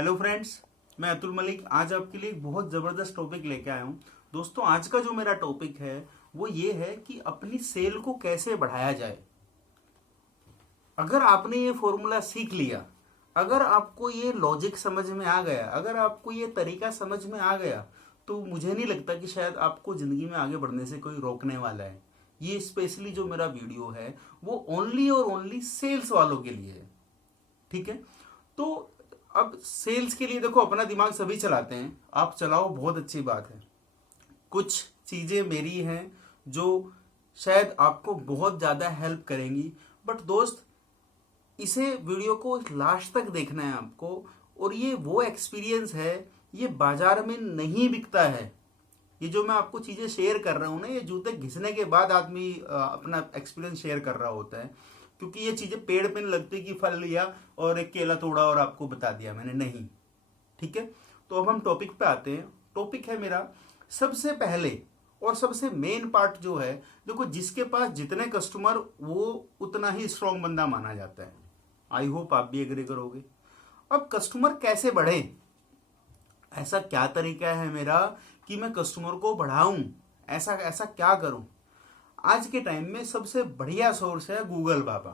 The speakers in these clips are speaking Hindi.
हेलो फ्रेंड्स, मैं अतुल मलिक आज आपके लिए एक बहुत ज़बरदस्त टॉपिक लेके आया हूँ। दोस्तों, आज का जो मेरा टॉपिक है वो ये है कि अपनी सेल को कैसे बढ़ाया जाए। अगर आपने ये फॉर्मूला सीख लिया, अगर आपको ये लॉजिक समझ में आ गया, अगर आपको ये तरीका समझ में आ गया, तो मुझे नहीं लगता कि शायद आपको ज़िंदगी में आगे बढ़ने से कोई रोकने वाला है। ये स्पेशली जो मेरा वीडियो है वो ओनली और ओनली सेल्स वालों के लिए है। ठीक है, तो अब सेल्स के लिए देखो, अपना दिमाग सभी चलाते हैं, आप चलाओ, बहुत अच्छी बात है। कुछ चीज़ें मेरी हैं जो शायद आपको बहुत ज़्यादा हेल्प करेंगी, बट दोस्त, इसे वीडियो को लास्ट तक देखना है आपको। और ये वो एक्सपीरियंस है, ये बाजार में नहीं बिकता है। ये जो मैं आपको चीज़ें शेयर कर रहा हूँ ना, ये जूते घिसने के बाद आदमी अपना एक्सपीरियंस शेयर कर रहा होता है। क्योंकि ये चीज़ें पेड़ पे नहीं लगती कि फल लिया और एक केला तोड़ा और आपको बता दिया मैंने, नहीं। ठीक है, तो अब हम टॉपिक पे आते हैं। टॉपिक है मेरा सबसे पहले और सबसे मेन पार्ट जो है, देखो, जिसके पास जितने कस्टमर वो उतना ही स्ट्रांग बंदा माना जाता है। आई होप आप भी एग्री करोगे। अब कस्टमर कैसे बढ़े, ऐसा क्या तरीका है मेरा कि मैं कस्टमर को बढ़ाऊं, ऐसा ऐसा क्या करूं। आज के टाइम में सबसे बढ़िया सोर्स है गूगल बाबा।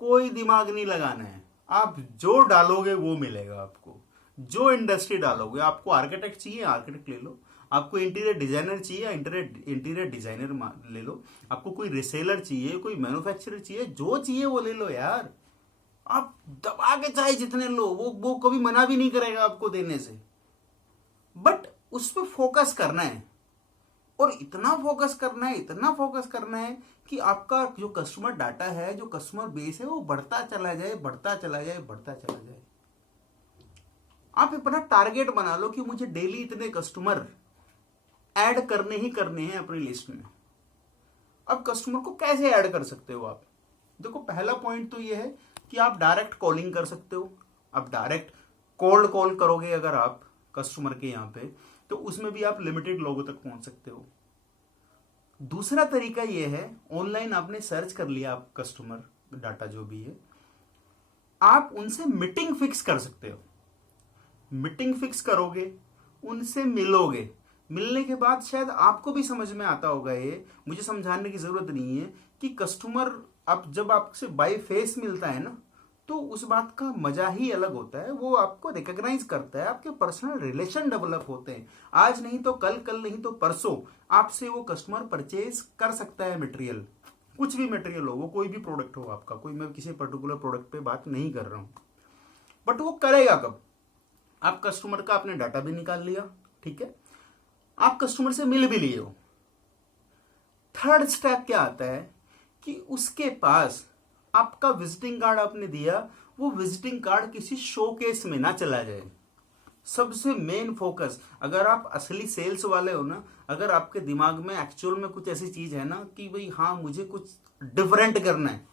कोई दिमाग नहीं लगाना है, आप जो डालोगे वो मिलेगा आपको। जो इंडस्ट्री डालोगे, आपको आर्किटेक्ट चाहिए, आर्किटेक्ट ले लो। आपको इंटीरियर डिजाइनर चाहिए, इंटीरियर डिजाइनर ले लो। आपको कोई रिसेलर चाहिए, कोई मैन्युफैक्चरर चाहिए, जो चाहिए वो ले लो यार। आप दबा के चाहे जितने लो, वो कभी मना भी नहीं करेगा आपको देने से। बट उस पर फोकस करना है, और इतना फोकस करना है, इतना फोकस करना है कि आपका जो कस्टमर डाटा है, जो कस्टमर बेस है, वो बढ़ता चला जाए, बढ़ता चला जाए, बढ़ता चला जाए। आप अपना टारगेट बना लो कि मुझे डेली इतने कस्टमर ऐड करने ही करने हैं अपनी लिस्ट में। अब कस्टमर को कैसे ऐड कर सकते हो आप? देखो, पहला पॉइंट तो ये है कि आप डायरेक्ट कॉलिंग कर सकते हो। आप डायरेक्ट कोल्ड कॉल करोगे अगर आप कस्टमर के यहाँ पे, तो उसमें भी आप लिमिटेड लोगों तक पहुंच सकते हो। दूसरा तरीका यह है, ऑनलाइन आपने सर्च कर लिया, आप कस्टमर डाटा जो भी है, आप उनसे मीटिंग फिक्स कर सकते हो। मीटिंग फिक्स करोगे, उनसे मिलोगे, मिलने के बाद शायद आपको भी समझ में आता होगा, ये मुझे समझाने की जरूरत नहीं है कि कस्टमर अब जब आपसे बाय फेस मिलता है ना, तो उस बात का मजा ही अलग होता है। वो आपको रिकॉग्नाइज करता है, आपके पर्सनल रिलेशन डेवलप होते हैं। आज नहीं तो कल, कल नहीं तो परसों आपसे वो कस्टमर परचेज कर सकता है मटेरियल, कुछ भी मटेरियल हो, वो कोई भी प्रोडक्ट हो आपका, कोई, मैं किसी पर्टिकुलर प्रोडक्ट पे बात नहीं कर रहा हूं। बट वो करेगा कब? आप कस्टमर का आपने डाटा भी निकाल लिया, ठीक है, आप कस्टमर से मिल भी लिए हो। थर्ड स्टेप क्या आता है कि उसके पास आपका विजिटिंग कार्ड आपने दिया, वो विजिटिंग कार्ड किसी शोकेस में ना चला जाए। सबसे मेन फोकस, अगर आप असली सेल्स वाले हो ना, अगर आपके दिमाग में एक्चुअल में कुछ ऐसी चीज है ना कि भाई हाँ, मुझे कुछ डिफरेंट करना है,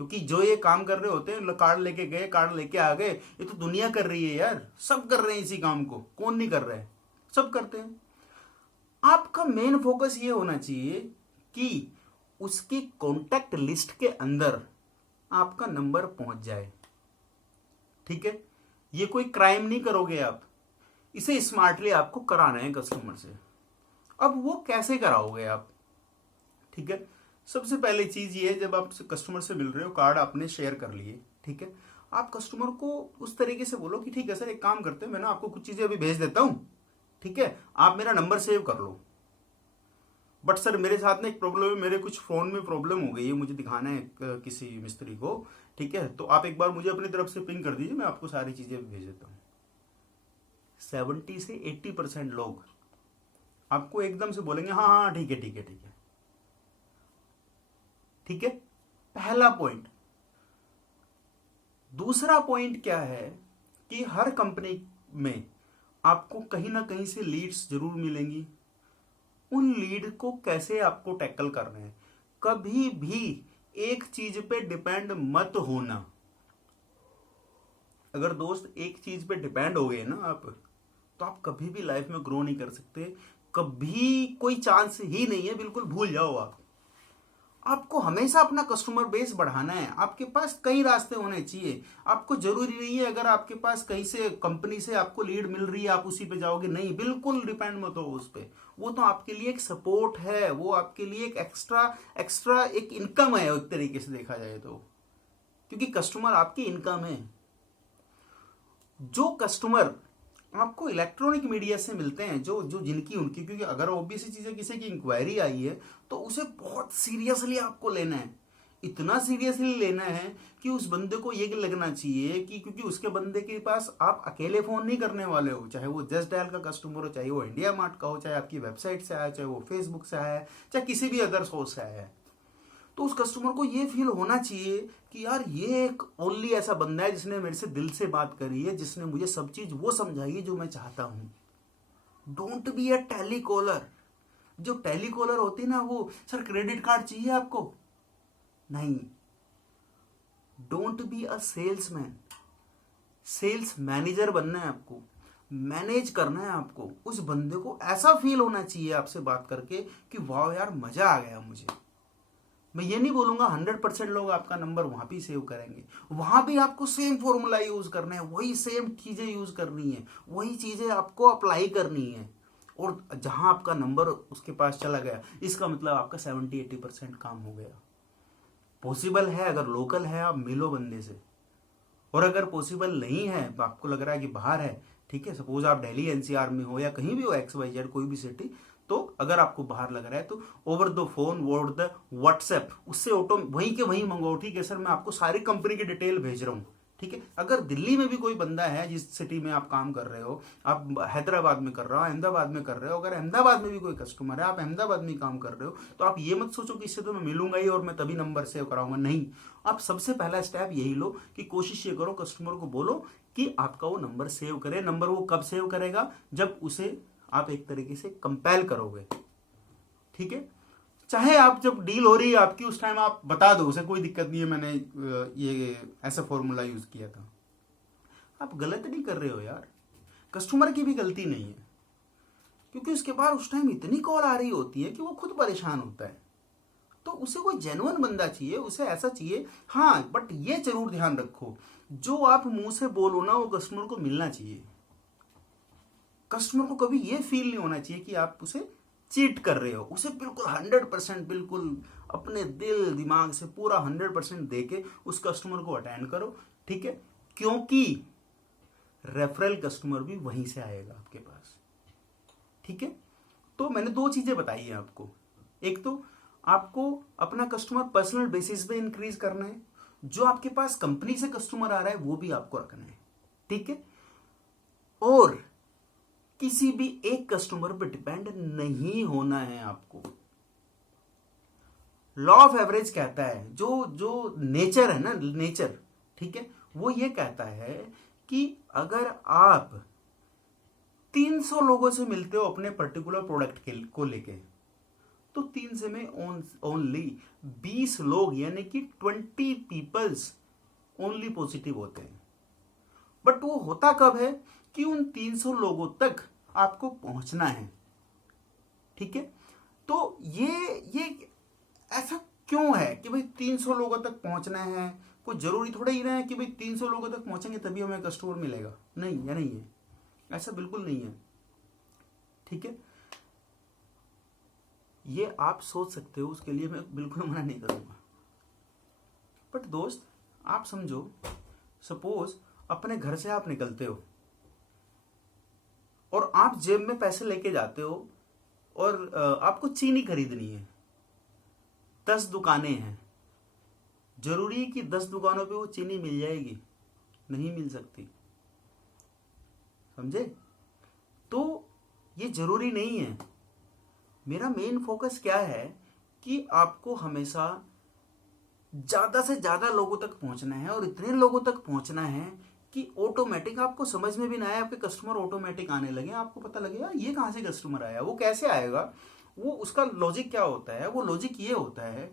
क्योंकि जो ये काम कर रहे होते हैं, कार्ड लेके गए, कार्ड लेके आ गए, ये तो दुनिया कर रही है यार, सब कर रहे हैं इसी काम को, कौन नहीं कर रहा है, सब करते हैं। आपका मेन फोकस ये होना चाहिए कि उसकी कॉन्टैक्ट लिस्ट के अंदर आपका नंबर पहुंच जाए। ठीक है, ये कोई क्राइम नहीं करोगे आप, इसे स्मार्टली आपको कराना है कस्टमर से। अब वो कैसे कराओगे आप? ठीक है, सबसे पहली चीज ये है, जब आप कस्टमर से मिल रहे हो, कार्ड आपने शेयर कर लिए, ठीक है, आप कस्टमर को उस तरीके से बोलो कि ठीक है सर, एक काम करते हैं, मैं ना आपको कुछ चीजें अभी भेज देता हूं, ठीक है, आप मेरा नंबर सेव कर लो। बट सर, मेरे साथ में एक प्रॉब्लम है, मेरे कुछ फोन में प्रॉब्लम हो गई है, मुझे दिखाना है किसी मिस्त्री को, ठीक है, तो आप एक बार मुझे अपनी तरफ से पिंग कर दीजिए, मैं आपको सारी चीजें भेज देता हूँ। 70 से 80% लोग आपको एकदम से बोलेंगे हाँ हाँ ठीक है ठीक है ठीक है। ठीक है, पहला पॉइंट। दूसरा पॉइंट क्या है कि हर कंपनी में आपको कहीं ना कहीं से लीड्स जरूर मिलेंगी। उन लीड को कैसे आपको टैकल करना है, कभी भी एक चीज पे डिपेंड मत होना। अगर दोस्त एक चीज पे डिपेंड हो गए ना आप, तो आप कभी भी लाइफ में ग्रो नहीं कर सकते, कभी कोई चांस ही नहीं है, बिल्कुल भूल जाओ आप। आपको हमेशा अपना कस्टमर बेस बढ़ाना है। आपके पास कई रास्ते होने चाहिए। आपको जरूरी नहीं है अगर आपके पास कहीं से कंपनी से आपको लीड मिल रही है आप उसी पे जाओगे, नहीं, बिल्कुल डिपेंड मत हो उस पे। वो तो आपके लिए एक सपोर्ट है, वो आपके लिए एक एक्स्ट्रा एक्स्ट्रा एक इनकम है एक तरीके से देखा जाए तो, क्योंकि कस्टमर आपकी इनकम है। जो कस्टमर आपको इलेक्ट्रॉनिक मीडिया से मिलते हैं, जो जो जिनकी उनकी, क्योंकि अगर ऑब्वियस चीज है किसी की इंक्वायरी आई है तो उसे बहुत सीरियसली आपको लेना है। इतना सीरियसली लेना है कि उस बंदे को ये लगना चाहिए कि क्योंकि उसके बंदे के पास आप अकेले फोन नहीं करने वाले हो, चाहे वो जस्ट डायल का कस्टमर हो, चाहे वो इंडिया मार्ट का हो, चाहे आपकी वेबसाइट से आया, चाहे वो फेसबुक से आया है, चाहे किसी भी अदर सोर्स से आया है। तो उस कस्टमर को ये फील होना चाहिए कि यार ये एक ओनली ऐसा बंदा है जिसने मेरे से दिल से बात करी है, जिसने मुझे सब चीज वो समझाई है जो मैं चाहता हूं। Don't be a telecaller. जो टेलीकॉलर होती है ना, वो सर क्रेडिट कार्ड चाहिए आपको, नहीं। Don't be a salesman. Sales manager बनना है आपको, मैनेज करना है आपको। उस बंदे को ऐसा फील होना चाहिए आपसे बात करके कि वाह यार मजा आ गया मुझे। मैं ये नहीं बोलूंगा 100% लोग आपका नंबर वहां भी सेव करेंगे, वहां भी आपको सेम फॉर्मूला यूज करना है, वही सेम चीजें यूज करनी है, वही चीजें आपको अप्लाई करनी है। और जहां आपका नंबर उसके पास चला गया, इसका मतलब आपका 70-80% काम हो गया। पॉसिबल है, अगर लोकल है आप मिलो बंदे से, और अगर पॉसिबल नहीं है, आपको लग रहा है कि बाहर है, ठीक है, सपोज आप दिल्ली एनसीआर में हो या कहीं भी हो, XYZ कोई भी सिटी, तो अगर आपको बाहर लग रहा है तो over the phone, over the WhatsApp, उससे ऑटो वहीं के वहीं मंगवाओ, ठीक है सर मैं आपको सारी कंपनी की डिटेल भेज रहा हूँ, ठीक है। अगर दिल्ली में भी कोई बंदा है, जिस सिटी में आप काम कर रहे हो, आप हैदराबाद में कर रहे हो, अहमदाबाद में कर रहे हो, अगर अहमदाबाद में भी कोई कस्टमर है, आप अहमदाबाद में काम कर रहे हो, तो आप ये मत सोचो कि इससे तो मैं मिलूंगा ही और मैं तभी नंबर सेव कराऊंगा, नहीं। आप सबसे पहला स्टेप यही लो कि कोशिश ये करो, कस्टमर को बोलो कि आपका वो नंबर सेव करे। नंबर वो कब सेव करेगा, जब उसे आप एक तरीके से कंपेल करोगे, ठीक है। चाहे आप जब डील हो रही है आपकी, उस टाइम आप बता दो उसे, कोई दिक्कत नहीं है, मैंने ये ऐसा फॉर्मूला यूज किया था। आप गलत नहीं कर रहे हो यार, कस्टमर की भी गलती नहीं है, क्योंकि उसके बाद उस टाइम इतनी कॉल आ रही होती है कि वो खुद परेशान होता है। तो उसे कोई जेन्युइन बंदा चाहिए, उसे ऐसा चाहिए। हाँ, बट ये जरूर ध्यान रखो, जो आप मुंह से बोलो ना वो कस्टमर को मिलना चाहिए। कस्टमर को कभी ये फील नहीं होना चाहिए कि आप उसे चीट कर रहे हो। उसे बिल्कुल 100%, बिल्कुल अपने दिल दिमाग से पूरा 100% देके उस कस्टमर को अटेंड करो, ठीक है, क्योंकि रेफरल कस्टमर भी वहीं से आएगा आपके पास, ठीक है। तो मैंने 2 चीजें बताई है आपको। एक तो आपको अपना कस्टमर पर्सनल बेसिस पे इंक्रीज करना है, जो आपके पास कंपनी से कस्टमर आ रहा है वो भी आपको रखना है, ठीक है। और किसी भी एक कस्टमर पर डिपेंड नहीं होना है आपको। लॉ ऑफ एवरेज कहता है, जो जो नेचर है ना, नेचर, ठीक है, वो ये कहता है कि अगर आप 300 लोगों से मिलते हो अपने पर्टिकुलर प्रोडक्ट को लेके, तो 3 से में ओनली 20 लोग यानी कि 20 पीपल्स ओनली पॉजिटिव होते हैं। बट वो होता कब है कि उन 300 लोगों तक आपको पहुंचना है, ठीक है। तो ये ऐसा क्यों है कि भाई 300 लोगों तक पहुंचना है? कोई जरूरी थोड़ा ही ना है कि भाई 300 लोगों तक पहुंचेंगे तभी हमें कस्टमर मिलेगा, नहीं, या नहीं है, ऐसा बिल्कुल नहीं है, ठीक है। ये आप सोच सकते हो, उसके लिए मैं बिल्कुल मना नहीं करूंगा। बट दोस्त आप समझो, सपोज अपने घर से आप निकलते हो और आप जेब में पैसे लेके जाते हो और आपको चीनी खरीदनी है, 10 दुकानें हैं, जरूरी है कि 10 दुकानों पे वो चीनी मिल जाएगी? नहीं मिल सकती, समझे? तो ये जरूरी नहीं है। मेरा मेन फोकस क्या है कि आपको हमेशा ज्यादा से ज्यादा लोगों तक पहुंचना है, और इतने लोगों तक पहुंचना है कि ऑटोमेटिक आपको समझ में भी ना आए, आपके कस्टमर ऑटोमेटिक आने लगे, आपको पता लगे यार ये कहां से कस्टमर आया, वो कैसे आएगा, वो उसका लॉजिक क्या होता है। वो लॉजिक ये होता है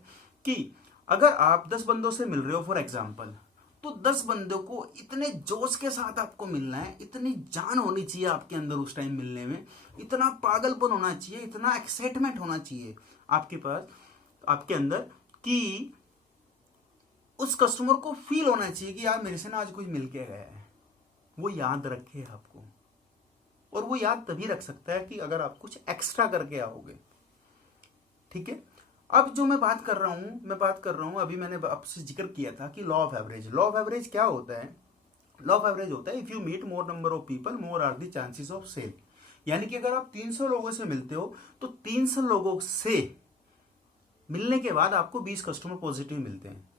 कि अगर आप 10 बंदों से मिल रहे हो फॉर एग्जांपल, तो 10 बंदों को इतने जोश के साथ आपको मिलना है, इतनी जान होनी चाहिए आपके अंदर उस टाइम मिलने में, इतना पागलपन होना चाहिए, इतना एक्साइटमेंट होना चाहिए आपके पास, आपके अंदर, कि उस कस्टमर को फील होना चाहिए कि यार मेरे से ना आज कोई मिल के गया है, वो याद रखे आपको। और वो याद तभी रख सकता है कि अगर आप कुछ एक्स्ट्रा करके आओगे। ठीक है, अब जो मैं बात कर रहा हूं अभी मैंने आपसे जिक्र किया था कि law of average. Law of average क्या होता है? लॉ ऑफ एवरेज होता है if you meet more number of people more are the chances of sale. यानी कि अगर आप 300 लोगों से मिलते हो तो 300 लोगों से मिलने के बाद आपको 20 कस्टमर पॉजिटिव मिलते हैं।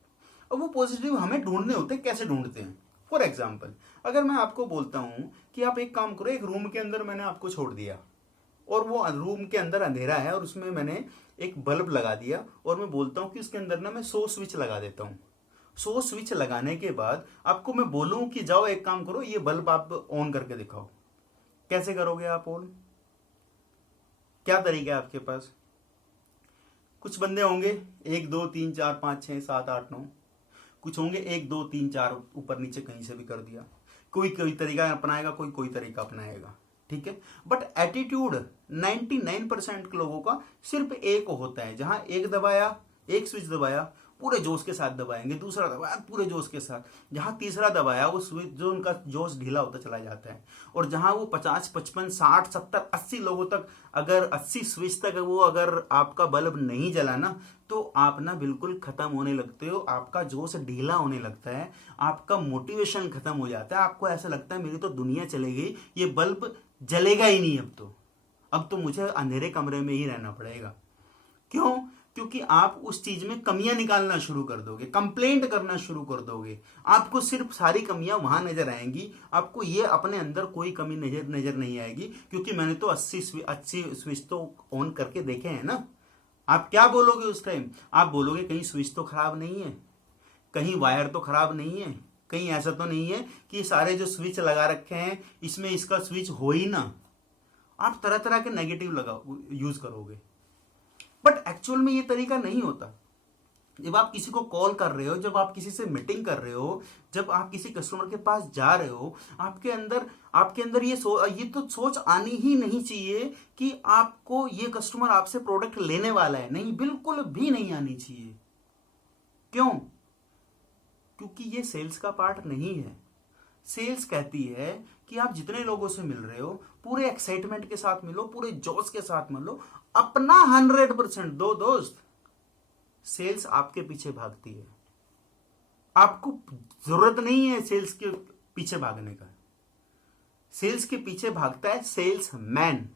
अब वो पॉजिटिव हमें ढूंढने होते हैं। कैसे ढूंढते हैं? फॉर एग्जाम्पल, अगर मैं आपको बोलता हूं कि आप एक काम करो, एक रूम के अंदर मैंने आपको छोड़ दिया और वो रूम के अंदर अंधेरा है और उसमें मैंने एक बल्ब लगा दिया और मैं बोलता हूं कि उसके अंदर ना मैं 100 स्विच लगा देता हूं। 100 स्विच लगाने के बाद आपको मैं बोलूं कि जाओ एक काम करो, ये बल्ब आप ऑन करके दिखाओ। कैसे करोगे आप ऑन? क्या तरीका है आपके पास? कुछ बंदे होंगे 1 2 3 4 5 6 7 8 9, कुछ होंगे 1 2 3 4 ऊपर नीचे कहीं से भी कर दिया। कोई कोई तरीका अपनाएगा, कोई कोई तरीका अपनाएगा। ठीक है, बट एटीट्यूड 99% के लोगों का सिर्फ एक होता है। जहां एक दबाया, एक स्विच दबाया पूरे जोश के साथ दबाएंगे, दूसरा दबाया पूरे जोश के साथ, जहां तीसरा दबाया वो स्विच जो उनका जोश ढीला होता चला जाता है। और जहां वो 50 55 60 70 80 लोगों तक, अगर 80 स्विच तक वो अगर आपका बल्ब नहीं जला ना, तो आप ना बिल्कुल खत्म होने लगते हो, आपका जोश ढीला होने लगता है, आपका मोटिवेशन खत्म हो जाता है। आपको ऐसा लगता है मेरी तो दुनिया चले गई, ये बल्ब जलेगा ही नहीं अब तो मुझे अंधेरे कमरे में ही रहना पड़ेगा। क्यों? क्योंकि आप उस चीज में कमियां निकालना शुरू कर दोगे, कंप्लेंट करना शुरू कर दोगे। आपको सिर्फ सारी कमियां वहां नजर आएंगी, आपको ये अपने अंदर कोई कमी नजर नहीं आएगी, क्योंकि मैंने तो 80 स्विच तो ऑन करके देखे हैं ना। आप क्या बोलोगे उस टाइम? आप बोलोगे कहीं स्विच तो खराब नहीं है, कहीं वायर तो खराब नहीं है, कहीं ऐसा तो नहीं है कि सारे जो स्विच लगा रखे हैं इसमें इसका स्विच हो ही ना। आप तरह तरह के नेगेटिव यूज करोगे, बट एक्चुअल में ये तरीका नहीं होता। जब आप किसी को कॉल कर रहे हो, जब आप किसी से मीटिंग कर रहे हो, जब आप किसी कस्टमर के पास जा रहे हो, आपके अंदर ये तो सोच आनी ही नहीं चाहिए कि आपको ये कस्टमर आपसे प्रोडक्ट लेने वाला है। नहीं, बिल्कुल भी नहीं आनी चाहिए। क्यों? क्योंकि ये सेल्स का पार्ट नहीं है। सेल्स कहती है कि आप जितने लोगों से मिल रहे हो पूरे एक्साइटमेंट के साथ मिलो, पूरे जोश के साथ मिलो, अपना 100% दो दोस्त। सेल्स आपके पीछे भागती है, आपको जरूरत नहीं है सेल्स के पीछे भागने का। सेल्स के पीछे भागता है सेल्स मैन,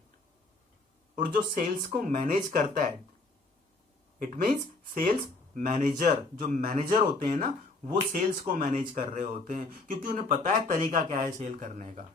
और जो सेल्स को मैनेज करता है, इट मींस सेल्स मैनेजर। जो मैनेजर होते हैं ना, वो सेल्स को मैनेज कर रहे होते हैं, क्योंकि उन्हें पता है तरीका क्या है सेल करने का।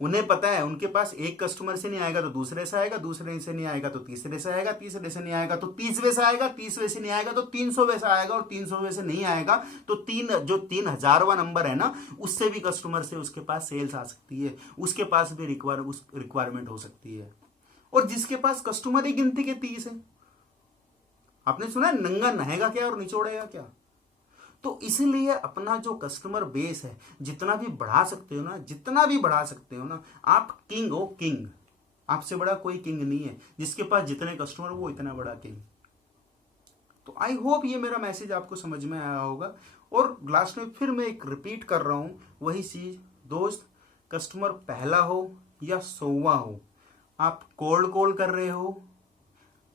उन्हें पता है उनके पास एक कस्टमर से नहीं आएगा तो दूसरे से आएगा, दूसरे से नहीं आएगा तो तीसरे से आएगा, तीसरे से नहीं आएगा तो 30वें से आएगा, 30वें से नहीं आएगा तो 300वें से आएगा, और 300वें से नहीं आएगा तो 3000वां नंबर है ना, उससे भी कस्टमर से उसके पास सेल्स आ सकती है, उसके पास भी रिक्वायरमेंट हो सकती है। और जिसके पास कस्टमर ही गिनती के 30 है, आपने सुना है नंगा नहाएगा क्या और निचोड़ेगा क्या? तो इसीलिए अपना जो कस्टमर बेस है जितना भी बढ़ा सकते हो ना, जितना भी बढ़ा सकते हो ना, आप किंग हो, किंग। आपसे बड़ा कोई किंग नहीं है, जिसके पास जितने कस्टमर वो इतना बड़ा किंग। तो आई होप ये मेरा मैसेज आपको समझ में आया होगा। और लास्ट में फिर मैं एक रिपीट कर रहा हूं वही चीज, दोस्त, कस्टमर पहला हो या 100वां हो, आप कोल्ड कॉल कर रहे हो,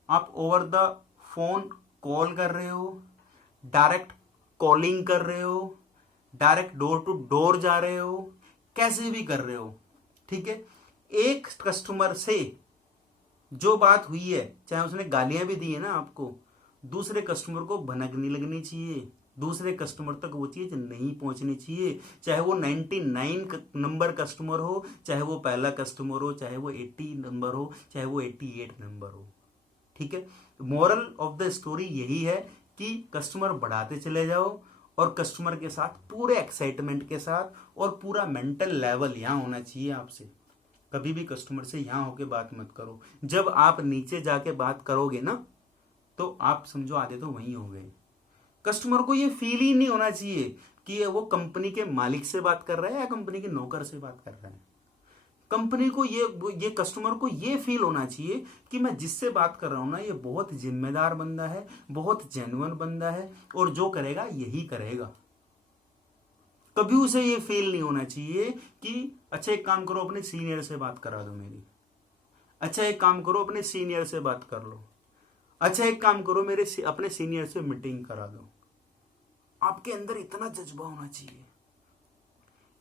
आप ओवर द फोन कॉल कर रहे हो, डायरेक्ट कॉलिंग कर रहे हो, डायरेक्ट डोर टू डोर जा रहे हो, कैसे भी कर रहे हो, ठीक है, एक कस्टमर से जो बात हुई है, चाहे उसने गालियां भी दी है ना आपको, दूसरे कस्टमर को भनक नहीं लगनी चाहिए, दूसरे कस्टमर तक वो चीज नहीं पहुंचनी चाहिए। चाहे वो 99 नंबर कस्टमर हो, चाहे वो पहला कस्टमर हो, चाहे वो 80 नंबर हो, चाहे वो 88 नंबर हो। ठीक है, मोरल ऑफ द स्टोरी यही है कि कस्टमर बढ़ाते चले जाओ, और कस्टमर के साथ पूरे एक्साइटमेंट के साथ, और पूरा मेंटल लेवल यहां होना चाहिए आपसे। कभी भी कस्टमर से यहां होके बात मत करो। जब आप नीचे जाके बात करोगे ना, तो आप समझो आधे तो वहीं हो गए। कस्टमर को ये फील ही नहीं होना चाहिए कि वो कंपनी के मालिक से बात कर रहा है या कंपनी के नौकर से बात कर रहा है। कंपनी को ये कस्टमर को ये फील होना चाहिए कि मैं जिससे बात कर रहा हूं ना, ये बहुत जिम्मेदार बंदा है, बहुत जेन्युइन बंदा है, और जो करेगा यही करेगा। कभी उसे ये फील नहीं होना चाहिए कि अच्छा एक काम करो अपने सीनियर से बात करा दो मेरी, अच्छा एक काम करो अपने सीनियर से बात कर लो, अच्छा एक काम करो अपने सीनियर से मीटिंग करा दो। आपके अंदर इतना जज्बा होना चाहिए,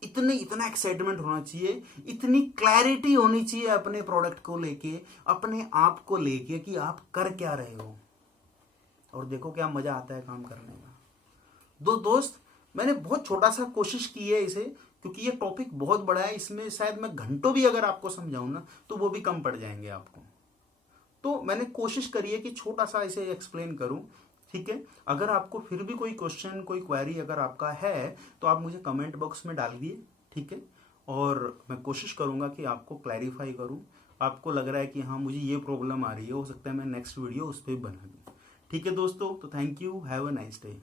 इतना एक्साइटमेंट होना चाहिए, इतनी क्लैरिटी होनी चाहिए अपने प्रोडक्ट को लेके, अपने आप को लेके कि आप कर क्या रहे हो, और देखो क्या मजा आता है काम करने का। दोस्त, मैंने बहुत छोटा सा कोशिश की है इसे, क्योंकि ये टॉपिक बहुत बड़ा है, इसमें शायद मैं घंटों भी अगर आपको समझाऊं ना तो वो भी कम पड़ जाएंगे आपको। तो मैंने कोशिश करी है कि छोटा सा इसे एक्सप्लेन करूं, ठीक है। अगर आपको फिर भी कोई क्वेश्चन, कोई क्वेरी अगर आपका है तो आप मुझे कमेंट बॉक्स में डाल दिए, ठीक है, और मैं कोशिश करूंगा कि आपको क्लैरिफाई करूं। आपको लग रहा है कि हाँ मुझे ये प्रॉब्लम आ रही है, हो सकता है मैं नेक्स्ट वीडियो उस पर बना दूँ, ठीक है दोस्तों। तो thank you, have a nice day.